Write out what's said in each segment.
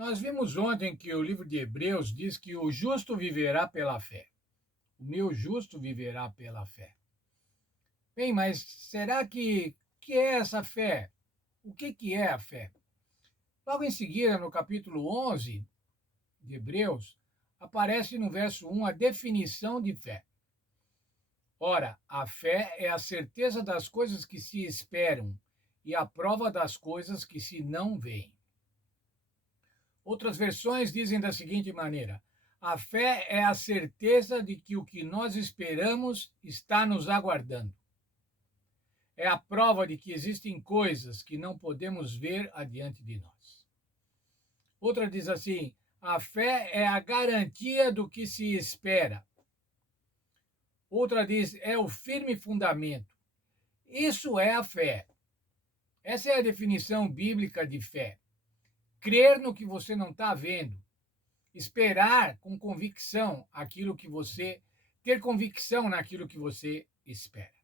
Nós vimos ontem que o livro de Hebreus diz que o justo viverá pela fé. O meu justo viverá pela fé. Bem, mas será que é essa fé? O que é a fé? Logo em seguida, no capítulo 11 de Hebreus, aparece no verso 1 a definição de fé. Ora, a fé é a certeza das coisas que se esperam e a prova das coisas que se não veem. Outras versões dizem da seguinte maneira: a fé é a certeza de que o que nós esperamos está nos aguardando. É a prova de que existem coisas que não podemos ver adiante de nós. Outra diz assim: a fé é a garantia do que se espera. Outra diz: é o firme fundamento. Isso é a fé. Essa é a definição bíblica de fé. Crer no que você não está vendo. Esperar com convicção aquilo que você. Ter convicção naquilo que você espera.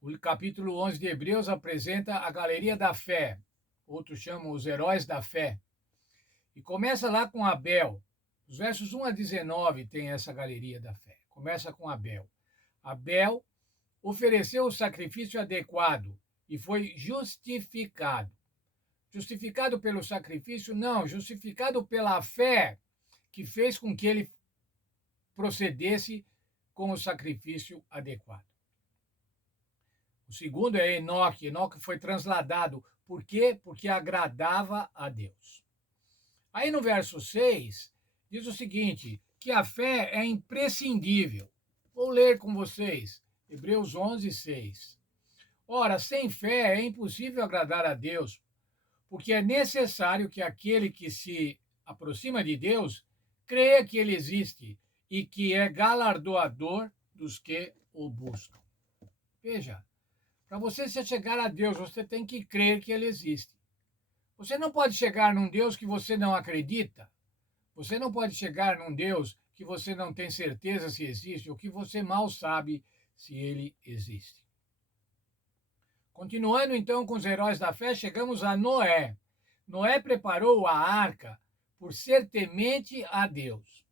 O capítulo 11 de Hebreus apresenta a galeria da fé. Outros chamam os heróis da fé. E começa lá com Abel. Os versos 1 a 19 tem essa galeria da fé. Começa com Abel. Abel ofereceu o sacrifício adequado e foi justificado. Justificado pelo sacrifício? Não, justificado pela fé que fez com que ele procedesse com o sacrifício adequado. O segundo é Enoque. Enoque foi transladado. Por quê? Porque agradava a Deus. Aí no verso 6, diz o seguinte, que a fé é imprescindível. Vou ler com vocês, Hebreus 11, 6. Ora, sem fé é impossível agradar a Deus, porque é necessário que aquele que se aproxima de Deus creia que ele existe e que é galardoador dos que o buscam. Veja, para você se chegar a Deus, você tem que crer que ele existe. Você não pode chegar num Deus que você não acredita. Você não pode chegar num Deus que você não tem certeza se existe ou que você mal sabe se ele existe. Continuando então com os heróis da fé, chegamos a Noé. Noé preparou a arca por ser temente a Deus.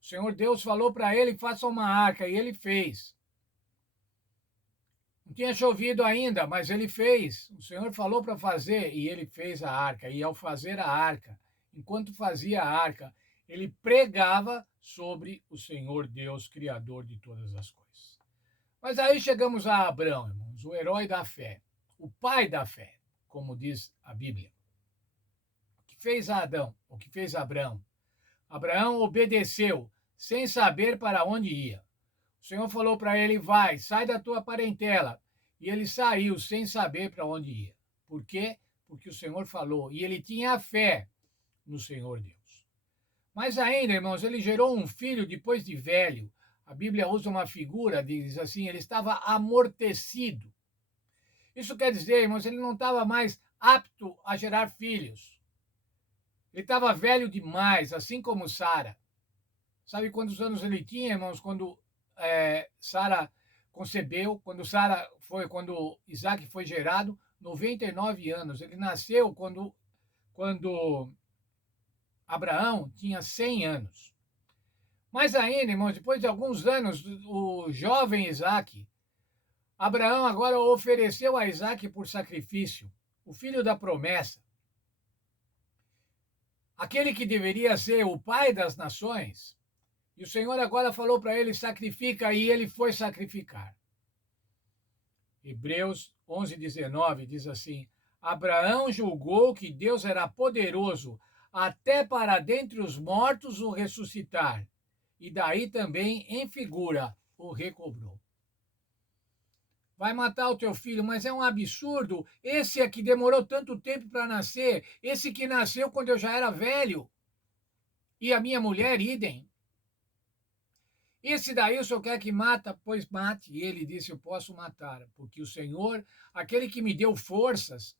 O Senhor Deus falou para ele: faça uma arca, e ele fez. Não tinha chovido ainda, mas ele fez. O Senhor falou para fazer e ele fez a arca. E ao fazer a arca, enquanto fazia a arca, ele pregava sobre o Senhor Deus, Criador de todas as coisas. Mas aí chegamos a Abraão, irmãos, o herói da fé, o pai da fé, como diz a Bíblia. O que fez Adão? O que fez Abraão? Abraão obedeceu, sem saber para onde ia. O Senhor falou para ele: vai, sai da tua parentela. E ele saiu sem saber para onde ia. Por quê? Porque o Senhor falou. E ele tinha fé no Senhor Deus. Mas ainda, irmãos, ele gerou um filho depois de velho. A Bíblia usa uma figura, diz assim, ele estava amortecido. Isso quer dizer, irmãos, ele não estava mais apto a gerar filhos. Ele estava velho demais, assim como Sara. Sabe quantos anos ele tinha, irmãos, quando Sara concebeu, quando Isaac foi gerado? 99 anos. Ele nasceu quando Abraão tinha 100 anos. Mas ainda, irmãos, depois de alguns anos, o jovem Isaac, Abraão agora ofereceu a Isaac por sacrifício, o filho da promessa. Aquele que deveria ser o pai das nações. E o Senhor agora falou para ele: sacrifica, e ele foi sacrificar. Hebreus 11, 19 diz assim: Abraão julgou que Deus era poderoso até para dentre os mortos o ressuscitar, e daí também, em figura, o recobrou. Vai matar o teu filho, mas é um absurdo. Esse aqui demorou tanto tempo para nascer, esse que nasceu quando eu já era velho, e a minha mulher, idem. Esse daí o senhor quer que mata? Pois mate. E ele disse: eu posso matar, porque o Senhor, aquele que me deu forças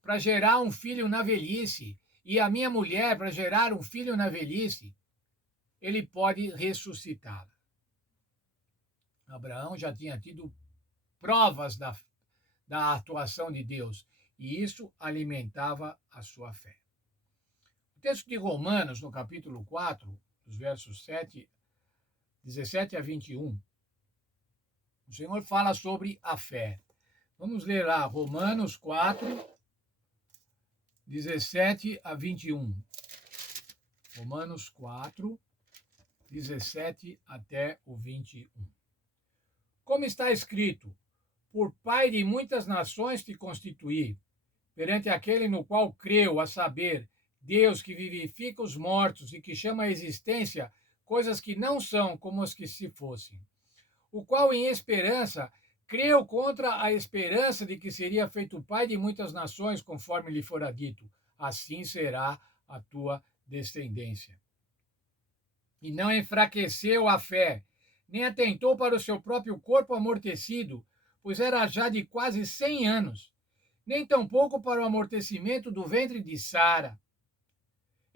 para gerar um filho na velhice, e a minha mulher para gerar um filho na velhice, ele pode ressuscitá-la. Abraão já tinha tido provas da atuação de Deus, e isso alimentava a sua fé. texto de Romanos, no capítulo 4, dos versos 17 a 21, o Senhor fala sobre a fé. Vamos ler lá, Romanos 4, 17 a 21. Romanos 4, 17 até o 21. Como está escrito, por pai de muitas nações te constituí, perante aquele no qual creu, a saber, Deus que vivifica os mortos e que chama à existência coisas que não são como as que se fossem. O qual em esperança creu contra a esperança de que seria feito pai de muitas nações, conforme lhe fora dito, assim será a tua descendência. E não enfraqueceu a fé, nem atentou para o seu próprio corpo amortecido, pois era já de quase 100 anos, nem tampouco para o amortecimento do ventre de Sara.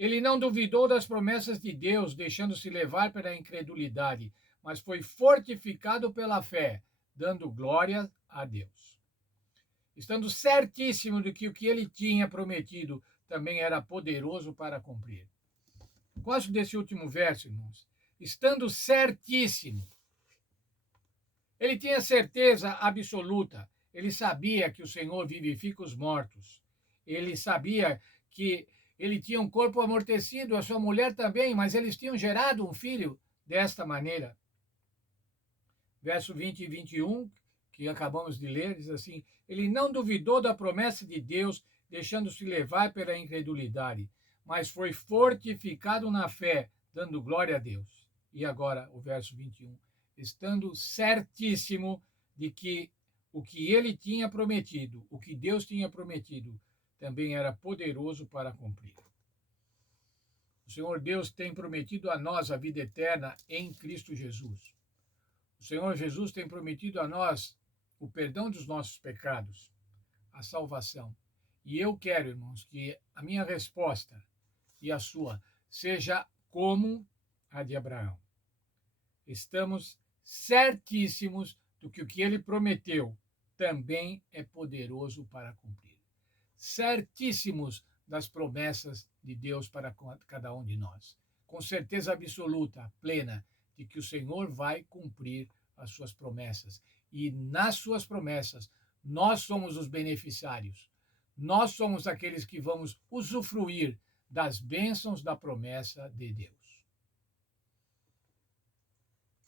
Ele não duvidou das promessas de Deus, deixando-se levar pela incredulidade, mas foi fortificado pela fé, dando glória a Deus. Estando certíssimo de que o que ele tinha prometido também era poderoso para cumprir. Gosto desse último verso, irmãos. Estando certíssimo. Ele tinha certeza absoluta. Ele sabia que o Senhor vivifica os mortos. Ele sabia que ele tinha um corpo amortecido, a sua mulher também, mas eles tinham gerado um filho desta maneira. Verso 20 e 21, que acabamos de ler, diz assim: ele não duvidou da promessa de Deus, deixando-se levar pela incredulidade, mas foi fortificado na fé, dando glória a Deus. E agora o verso 21, estando certíssimo de que o que ele tinha prometido, o que Deus tinha prometido, também era poderoso para cumprir. O Senhor Deus tem prometido a nós a vida eterna em Cristo Jesus. O Senhor Jesus tem prometido a nós o perdão dos nossos pecados, a salvação. E eu quero, irmãos, que a minha resposta e a sua seja como a de Abraão. Estamos certíssimos do que o que ele prometeu também é poderoso para cumprir. Certíssimos das promessas de Deus para cada um de nós. Com certeza absoluta, plena, de que o Senhor vai cumprir as suas promessas. E nas suas promessas, nós somos os beneficiários. Nós somos aqueles que vamos usufruir das bênçãos da promessa de Deus.